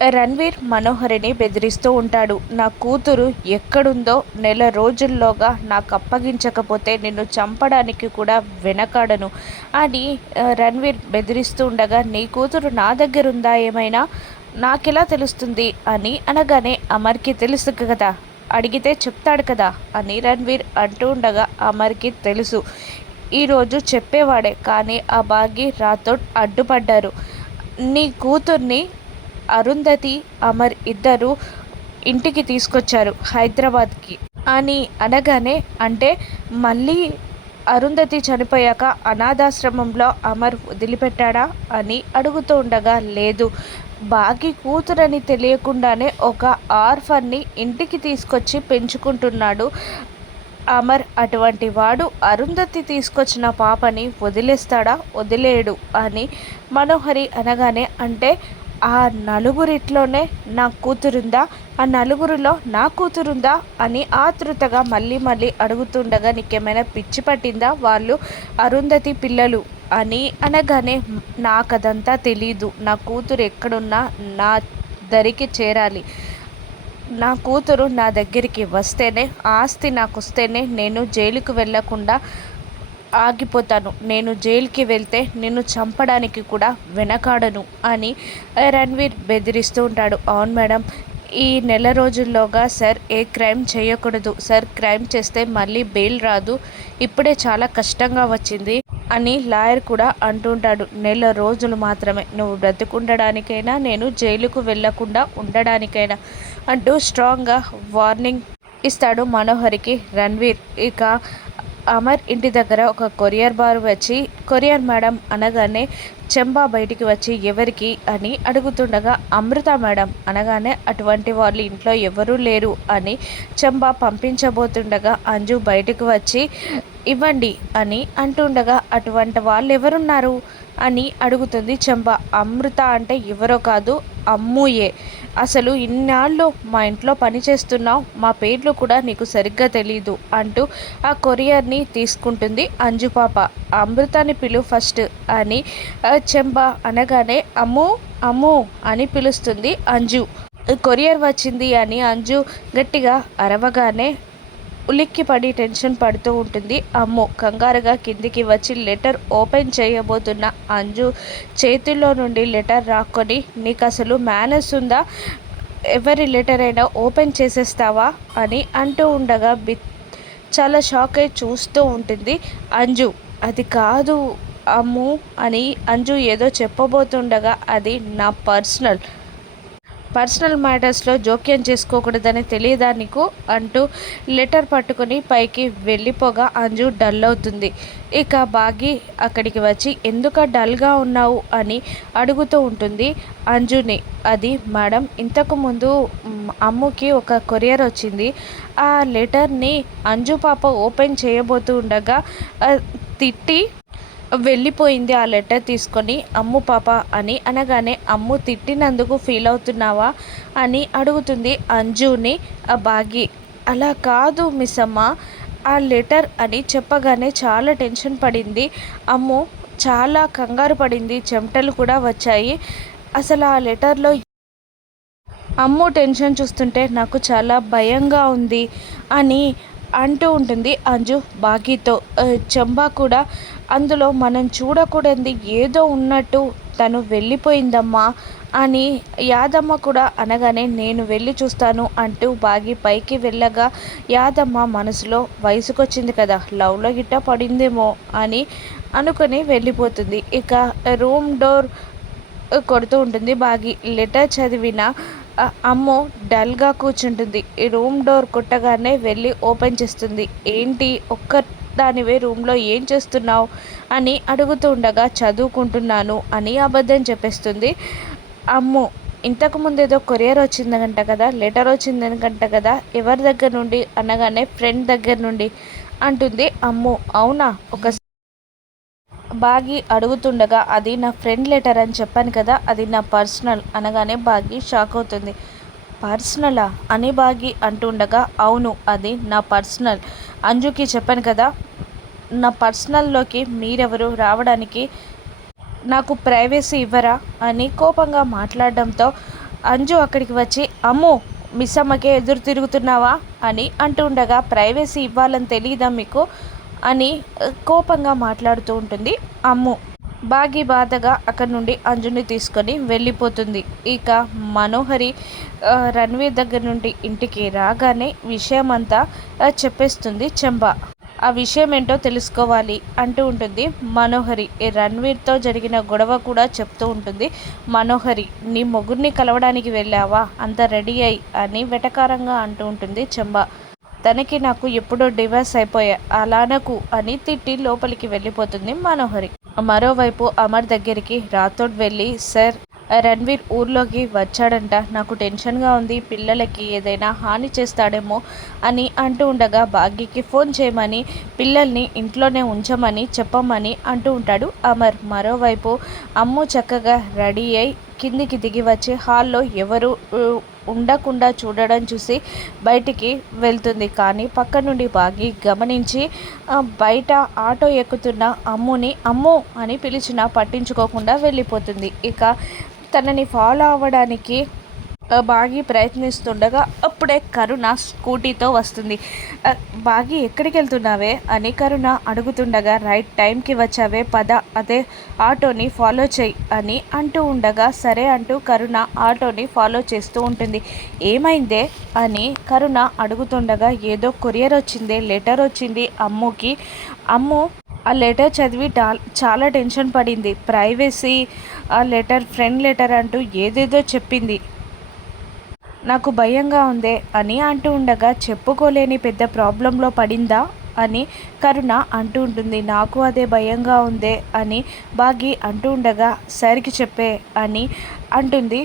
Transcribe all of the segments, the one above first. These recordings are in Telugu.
రణ్వీర్ మనోహరిని బెదిరిస్తూ ఉంటాడు. నా కూతురు ఎక్కడుందో నెల రోజుల్లోగా నాకు అప్పగించకపోతే నిన్ను చంపడానికి కూడా వెనకాడను అని రణ్వీర్ బెదిరిస్తూ ఉండగా, నీ కూతురు నా దగ్గరుందా ఏమైనా, నాకెలా తెలుస్తుంది అని అనగానే, అమర్కి తెలుసు కదా, అడిగితే చెప్తాడు కదా అని రణ్వీర్ అంటూ ఉండగా, అమర్కి తెలుసు ఈరోజు చెప్పేవాడే, కానీ ఆ బాగి రాథోడ్ అడ్డుపడ్డారు. నీ కూతుర్ని అరుంధతి, అమర్ ఇద్దరు ఇంటికి తీసుకొచ్చారు హైదరాబాద్కి అని అనగానే, అంటే మళ్ళీ అరుంధతి చనిపోయాక అనాథాశ్రమంలో అమర్ వదిలిపెట్టాడా అని అడుగుతూ ఉండగా, లేదు, బాగి కూతురని తెలియకుండానే ఒక ఆర్ఫన్ని ఇంటికి తీసుకొచ్చి పెంచుకుంటున్నాడు అమర్. అటువంటి వాడు అరుంధతి తీసుకొచ్చిన పాపని వదిలేస్తాడా? వదిలేడు అని మనోహరి అనగానే, అంటే ఆ నలుగురిట్లోనే నా కూతురుందా, ఆ నలుగురిలో నా కూతురుందా అని ఆతృతగా మళ్ళీ మళ్ళీ అడుగుతుండగా, నీకేమైనా పిచ్చి పట్టిందా, వాళ్ళు అరుంధతి పిల్లలు అని అనగానే, నాకదంతా తెలీదు, నా కూతురు ఎక్కడున్నా నా దరికి చేరాలి, నా కూతురు నా దగ్గరికి వస్తేనే, ఆస్తి నాకు వస్తేనే నేను జైలుకు వెళ్ళకుండా ఆగిపోతాను, నేను జైలుకి వెళ్తే నిన్ను చంపడానికి కూడా వెనకాడను అని రణ్వీర్ బెదిరిస్తూ ఉంటాడు. అవును మేడం, ఈ నెల రోజుల్లోగా సార్ ఏ క్రైమ్ చేయకూడదు సార్, క్రైమ్ చేస్తే మళ్ళీ బెయిల్ రాదు, ఇప్పుడే చాలా కష్టంగా వచ్చింది అని లాయర్ కూడా అంటుంటాడు. నెల రోజులు మాత్రమే, నువ్వు బ్రతికుండడానికైనా, నేను జైలుకు వెళ్లకుండా ఉండడానికైనా అంటూ స్ట్రాంగ్గా వార్నింగ్ ఇస్తాడు మనోహరికి రణ్వీర్. ఇక అమర్ ఇంటి దగ్గర ఒక కొరియర్ బార్ వచ్చి, కొరియర్ మేడం అనగానే చెంబా బయటికి వచ్చి, ఎవరికి అని అడుగుతుండగా, అమృత మేడం అనగానే, అటువంటి వాళ్ళు ఇంట్లో ఎవరూ లేరు అని చెంబా పంపించబోతుండగా, అంజు బయటకు వచ్చి ఇవ్వండి అని అంటుండగా, అటువంటి వాళ్ళు ఎవరున్నారు అని అడుగుతుంది చెంబా. అమృత అంటే ఎవరో కాదు, అమ్ముయే, అసలు ఇన్నాళ్ళు మా ఇంట్లో పని చేస్తున్నావు, మా పేర్లు కూడా నీకు సరిగ్గా తెలీదు అంటూ ఆ కొరియర్ని తీసుకుంటుంది అంజు పాప. అమృతాని పిలు ఫస్ట్ అని చెంబా అనగానే, అమ్ము అమ్ము అని పిలుస్తుంది అంజు. కొరియర్ వచ్చింది అని అంజు గట్టిగా అరవగానే ఉలిక్కిపడి టెన్షన్ పడుతూ ఉంటుంది అమ్ము. కంగారుగా కిందికి వచ్చి లెటర్ ఓపెన్ చేయబోతున్న అంజు చేతుల్లో నుండి లెటర్ రాక్కొని, నీకు అసలు మేనర్స్ ఉందా, ఎవరి లెటర్ అయినా ఓపెన్ చేసేస్తావా అని అంటూ ఉండగా చాలా షాక్ అయి చూస్తూ ఉంటుంది అంజు. అది కాదు అమ్ము అని అంజు ఏదో చెప్పబోతుండగా, అది నా పర్సనల్ మ్యాటర్స్లో జోక్యం చేసుకోకూడదని తెలియదా నీకు అంటూ లెటర్ పట్టుకొని పైకి వెళ్ళిపోగా అంజు డల్ అవుతుంది. ఇక బాగి అక్కడికి వచ్చి, ఎందుక డల్గా ఉన్నావు అని అడుగుతూ ఉంటుంది అంజుని. అది మేడం, ఇంతకుముందు అమ్ముకి ఒక కొరియర్ వచ్చింది, ఆ లెటర్ని అంజు పాప ఓపెన్ చేయబోతూ ఉండగా తిట్టి వెళ్ళిపోయింది ఆ లెటర్ తీసుకొని అమ్ము పాప అని అనగానే, అమ్ము తిట్టినందుకు ఫీల్ అవుతున్నావా అని అడుగుతుంది అంజుని ఆ బాగి. అలా కాదు మిస్ అమ్మ, ఆ లెటర్ అని చెప్పగానే చాలా టెన్షన్ పడింది అమ్ము, చాలా కంగారు పడింది, చెమటలు కూడా వచ్చాయి. అసలు ఆ లెటర్లో అమ్ము టెన్షన్ చూస్తుంటే నాకు చాలా భయంగా ఉంది అని అంటూ ఉంటుంది అంజు బాగీతో. చంబా కూడా అందులో మనం చూడకూడదు ఏదో ఉన్నట్టు తను వెళ్ళిపోయిందమ్మా అని యాదమ్మ కూడా అనగానే, నేను వెళ్ళి చూస్తాను అంటూ బాగి పైకి వెళ్ళగా, యాదమ్మ మనసులో వయసుకొచ్చింది కదా, లవ్లో గిట్ట పడిందేమో అని అనుకొని వెళ్ళిపోతుంది. ఇక రూమ్ డోర్ కొడుతూ ఉంటుంది బాగి. లెటర్ చదివిన అమ్ము డల్గా కూర్చుంటుంది. ఈ రూమ్ డోర్ కొట్టగానే వెళ్ళి ఓపెన్ చేస్తుంది. ఏంటి దానివే రూమ్లో ఏం చేస్తున్నావు అని అడుగుతూ ఉండగా, చదువుకుంటున్నాను అని అబద్ధం చెప్పేస్తుంది అమ్ము. ఇంతకుముందు ఏదో కొరియర్ వచ్చిందంట కదా, లెటర్ వచ్చిందనకంట కదా, ఎవరి దగ్గర నుండి అనగానే, ఫ్రెండ్ దగ్గర నుండి అంటుంది అమ్ము. అవునా, ఒక బాగి అడుగుతుండగా, అది నా ఫ్రెండ్ లెటర్ అని చెప్పాను కదా, అది నా పర్సనల్ అనగానే బాగి షాక్ అవుతుంది. పర్సనలా అని బాగి అంటుండగా, అవును అది నా పర్సనల్, అంజుకి చెప్పాను కదా, నా పర్సనల్లోకి మీరెవరు రావడానికి నాకు ప్రైవసీ ఇవ్వరా అని కోపంగా మాట్లాడడంతో అంజు అక్కడికి వచ్చి అమ్ము మిస్ అమ్మకే ఎదురు తిరుగుతున్నావా అని అంటూ ఉండగా ప్రైవసీ ఇవ్వాలని తెలియదా మీకు అని కోపంగా మాట్లాడుతూ ఉంటుంది అమ్ము. బాధగా అక్కడి నుండి అంజుని తీసుకొని వెళ్ళిపోతుంది. ఇక మనోహరి రణ్వీర్ దగ్గర నుండి ఇంటికి రాగానే విషయమంతా చెప్పేస్తుంది చంబ. ఆ విషయం ఏంటో తెలుసుకోవాలి అంటూ ఉంటుంది మనోహరి. రణ్వీర్తో జరిగిన గొడవ కూడా చెప్తూ ఉంటుంది మనోహరి. నీ మొగుడిని కలవడానికి వెళ్ళావా అంత రెడీ అయి అని వెటకారంగా అంటూ ఉంటుంది చంబ. తనకి నాకు ఎప్పుడో డివర్స్ అయిపోయా అలానకు అని తిట్టి లోపలికి వెళ్ళిపోతుంది మనోహరి. మరోవైపు అమర్ దగ్గరికి రాథోడ్ వెళ్ళి సార్ రణ్వీర్ ఊర్లోకి వచ్చాడంట, నాకు టెన్షన్గా ఉంది, పిల్లలకి ఏదైనా హాని చేస్తాడేమో అని అంటూ ఉండగా భాగ్యకి ఫోన్ చేయమని పిల్లల్ని ఇంట్లోనే ఉంచమని చెప్పమని అంటూ ఉంటాడు అమర్. మరోవైపు అమ్ము చక్కగా రెడీ అయి కిందికి దిగి వచ్చి హాల్లో ఎవరు ఉండకుండా చూడడం చూసి బయటికి వెళ్తుంది. కానీ పక్క నుండి బాగి గమనించి బయట ఆటో ఎక్కుతున్న అమ్ముని అమ్ము అని పిలిచినా పట్టించుకోకుండా వెళ్ళిపోతుంది. ఇక తనని ఫాలో అవ్వడానికి బాగి ప్రయత్నిస్తుండగా అప్పుడే కరుణ స్కూటీతో వస్తుంది. బాగి ఎక్కడికి వెళ్తున్నావే అని కరుణ అడుగుతుండగా రైట్ టైంకి వచ్చావే పద అదే ఆటోని ఫాలో చేయి అని అంటూ ఉండగా సరే అంటూ కరుణ ఆటోని ఫాలో చేస్తూ ఉంటుంది. ఏమైందే అని కరుణ అడుగుతుండగా ఏదో కొరియర్ వచ్చిందే, లెటర్ వచ్చింది అమ్ముకి. అమ్ము ఆ లెటర్ చదివి చాలా టెన్షన్ పడింది. ప్రైవసీ ఆ లెటర్ ఫ్రెండ్ లెటర్ అంటూ ఏదేదో చెప్పింది. నాకు భయంగా ఉందే అని అంటూ ఉండగా చెప్పుకోలేని పెద్ద ప్రాబ్లంలో పడిందా అని కరుణ అంటూ ఉంటుంది. నాకు అదే భయంగా ఉందే అని బాగి అంటూ ఉండగా సరికి చెప్పే అని అంటుంది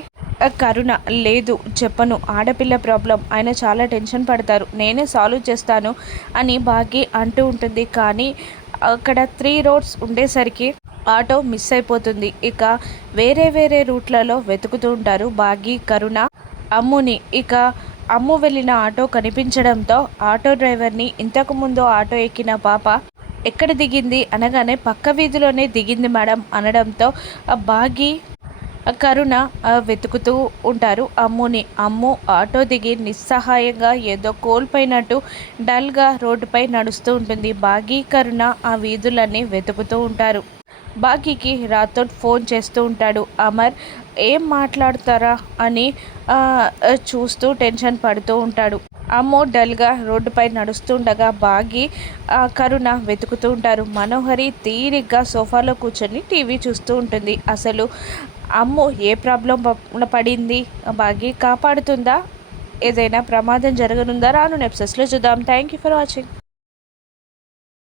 కరుణ. లేదు చెప్పను, ఆడపిల్ల ప్రాబ్లం, ఆయన చాలా టెన్షన్ పడతారు, నేనే సాల్వ్ చేస్తాను అని బాగి అంటూ ఉంటుంది. కానీ అక్కడ 3 రోడ్స్ ఉండేసరికి ఆటో మిస్ అయిపోతుంది. ఇక వేరే రూట్లలో వెతుకుతూ ఉంటారు బాగి కరుణ అమ్ముని. ఇక అమ్ము వెళ్ళిన ఆటో కనిపించడంతో ఆటో డ్రైవర్ని ఇంతకుముందు ఆటో ఎక్కిన పాప ఎక్కడ దిగింది అనగానే పక్క వీధిలోనే దిగింది మేడం అనడంతో బాగి కరుణ వెతుకుతూ ఉంటారు అమ్ముని. అమ్ము ఆటో దిగి నిస్సహాయంగా ఏదో కోల్పోయినట్టు డల్గా రోడ్డుపై నడుస్తూ ఉంటుంది. బాగి కరుణ ఆ వీధులన్నీ వెతుకుతూ ఉంటారు. బాగీకి రాథోడ్ ఫోన్ చేస్తూ ఉంటాడు. అమర్ ఏం మాట్లాడతారా అని చూస్తూ టెన్షన్ పడుతూ ఉంటాడు. అమ్ము డల్గా రోడ్డుపై నడుస్తుండగా బాగి కరుణ వెతుకుతూ ఉంటారు. మనోహరి తీరిగ్గా సోఫాలో కూర్చొని టీవీ చూస్తూ ఉంటుంది. అసలు అమ్ము ఏ ప్రాబ్లం పడింది, బాగి కాపాడుతుందా, ఏదైనా ప్రమాదం జరగనుందా, రాను ఎపిసోడ్స్లో చూద్దాం. Thank you for watching.